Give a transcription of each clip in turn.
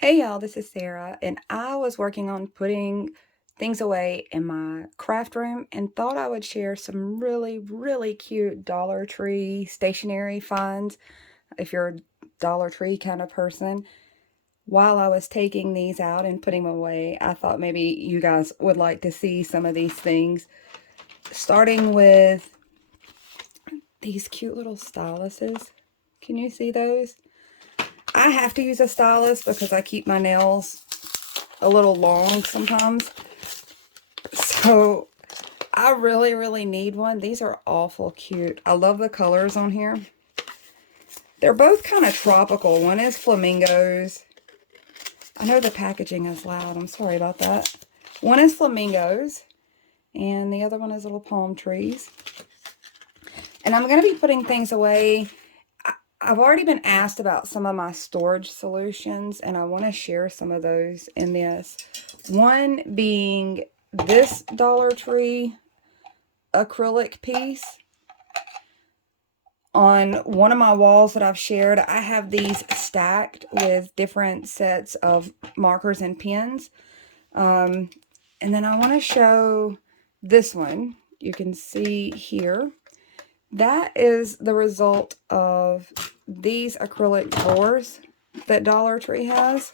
Hey y'all, this is Sarah, and I was working on putting things away in my craft room and thought I would share some really cute Dollar Tree stationery finds if you're a Dollar Tree kind of person. While I was taking these out and putting them away, I thought maybe you guys would like to see some of these things. Starting with these cute little styluses. Can you see those? I have to use a stylus because I keep my nails a little long sometimes. So I really need one. These are awful cute. I love the colors on here. They're both kind of tropical. One is flamingos. I know the packaging is loud. I'm sorry about that. One is flamingos, and the other one is little palm trees. And I'm going to be putting things away. I've already been asked about some of my storage solutions, and I want to share some of those in this. One being this Dollar Tree acrylic piece. On one of my walls that I've shared, I have these stacked with different sets of markers and pens. And then I want to show this one. You can see here. That is the result of these acrylic drawers that Dollar Tree has.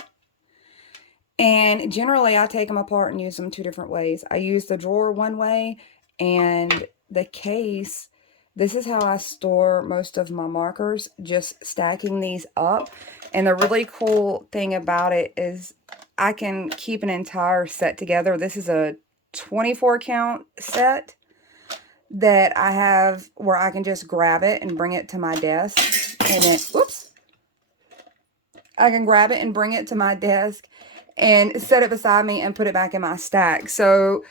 And generally, I take them apart and use them two different ways. I use the drawer one way, and the case, this is how I store most of my markers, just stacking these up. And the really cool thing about it is I can keep an entire set together. This is a 24 count set that I have where I can just grab it and bring it to my desk. And then, whoops, I can grab it and bring it to my desk and set it beside me and put it back in my stack. So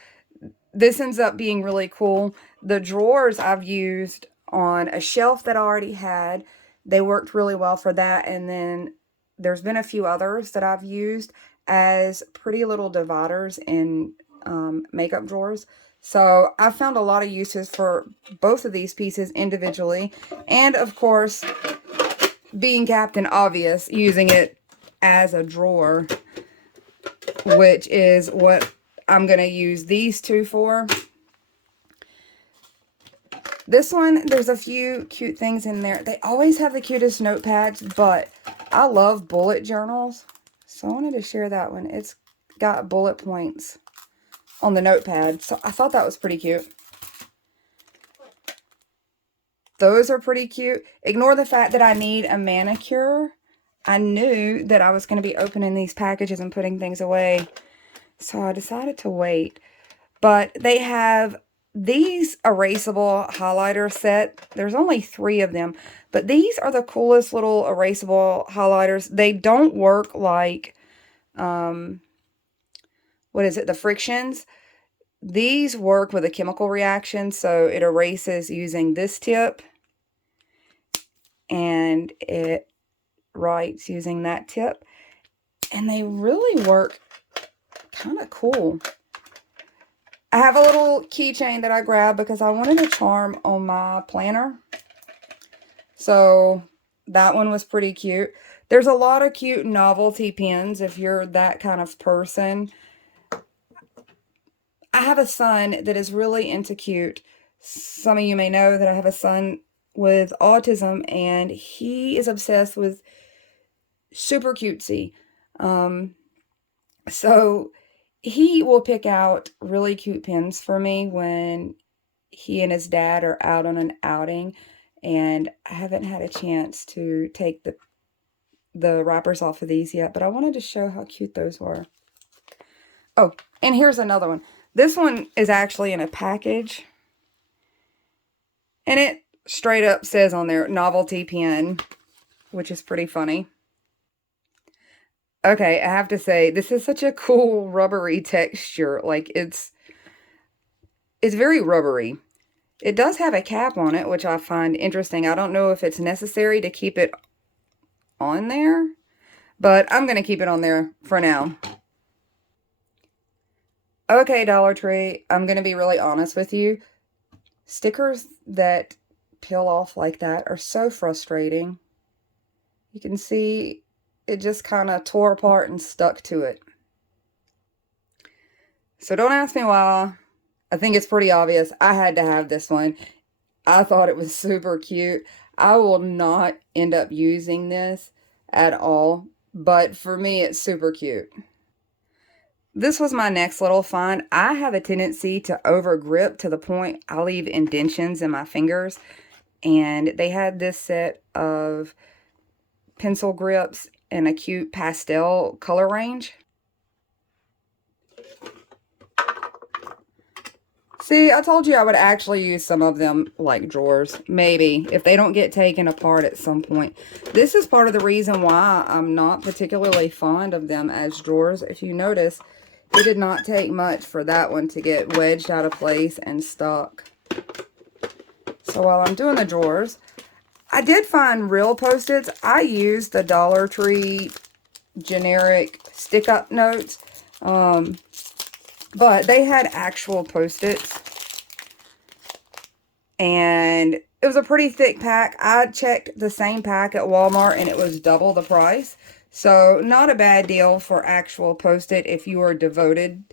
this ends up being really cool. The drawers I've used on a shelf that I already had. They worked really well for that. And then there's been a few others that I've used as pretty little dividers in makeup drawers. So I've found a lot of uses for both of these pieces individually. And of course, being Captain Obvious, using it as a drawer, which is what I'm going to use these two for. This one, there's a few cute things in there. They always have the cutest notepads, but I love bullet journals. So I wanted to share that one. It's got bullet points on the notepad. So I thought that was pretty cute. Those are pretty cute. Ignore the fact that I need a manicure. I knew that I was going to be opening these packages and putting things away, so I decided to wait. But they have these erasable highlighter set. There's only 3 of them, but these are the coolest little erasable highlighters. They don't work like, what is it, the frictions. These work with a chemical reaction, so it erases using this tip, and it writes using that tip. And they really work kind of cool. I have a little keychain that I grabbed because I wanted a charm on my planner. So that one was pretty cute. There's a lot of cute novelty pins if you're that kind of person. I have a son that is really into cute. Some of you may know that I have a son with autism, and he is obsessed with super cutesy. So he will pick out really cute pins for me when he and his dad are out on an outing, and I haven't had a chance to take the wrappers off of these yet, but I wanted to show how cute those were. Oh, and here's another one. This one is actually in a package, and it straight up says on there, novelty pin, which is pretty funny. Okay, I have to say, this is such a cool rubbery texture. Like, it's very rubbery. It does have a cap on it, which I find interesting. I don't know if it's necessary to keep it on there, but I'm going to keep it on there for now. Okay, Dollar Tree, I'm going to be really honest with you. Stickers that peel off like that are so frustrating. You can see it just kind of tore apart and stuck to it. So don't ask me why. I think it's pretty obvious. I had to have this one. I thought it was super cute. I will not end up using this at all, but for me, it's super cute. This was my next little find. I have a tendency to over grip to the point I leave indentions in my fingers, and they had this set of pencil grips in a cute pastel color range. See, I told you I would actually use some of them like drawers. Maybe, if they don't get taken apart at some point. This is part of the reason why I'm not particularly fond of them as drawers. If you notice, it did not take much for that one to get wedged out of place and stuck. So while I'm doing the drawers, I did find real Post-its. I used the Dollar Tree generic stick-up notes. But they had actual Post-its. And it was a pretty thick pack. I checked the same pack at Walmart and it was double the price. So not a bad deal for actual Post-it if you are a devoted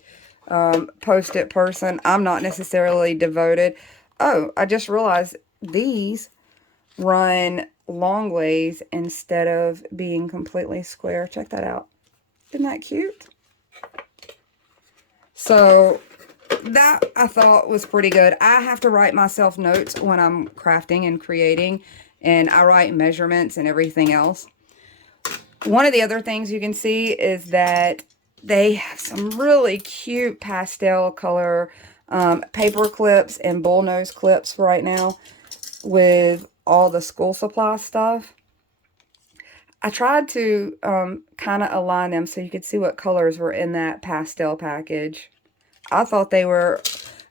Post-it person. I'm not necessarily devoted. Oh, I just realized these run long ways instead of being completely square. Check that out. Isn't that cute? So that I thought was pretty good. I have to write myself notes when I'm crafting and creating, and I write measurements and everything else. One of the other things you can see is that they have some really cute pastel color paper clips and bullnose clips right now with all the school supply stuff. I tried to kind of align them so you could see what colors were in that pastel package. I thought they were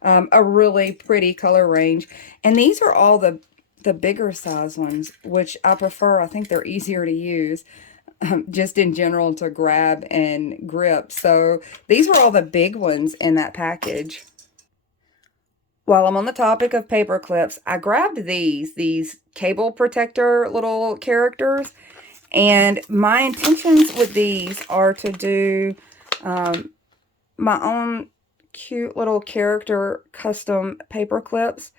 a really pretty color range. And these are all the bigger size ones, which I prefer. I think they're easier to use just in general to grab and grip. So these were all the big ones in that package. While I'm on the topic of paper clips, I grabbed these cable protector little characters. And my intentions with these are to do my own cute little character custom paper clips.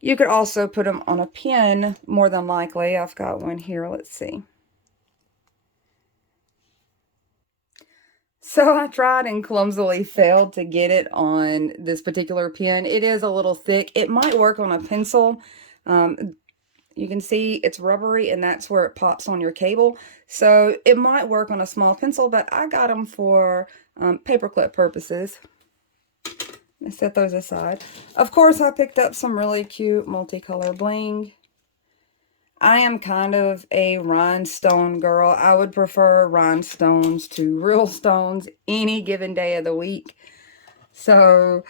You could also put them on a pin, more than likely. I've got one here. Let's see. So I tried and clumsily failed to get it on this particular pin. It is a little thick. It might work on a pencil. You can see it's rubbery and that's where it pops on your cable. So it might work on a small pencil, but I got them for paperclip purposes. Let's set those aside. Of course, I picked up some really cute multicolor bling. I am kind of a rhinestone girl. I would prefer rhinestones to real stones any given day of the week. So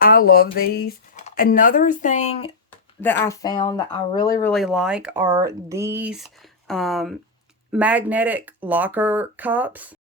I love these. Another thing that I found that I really, really like are these magnetic locker cups.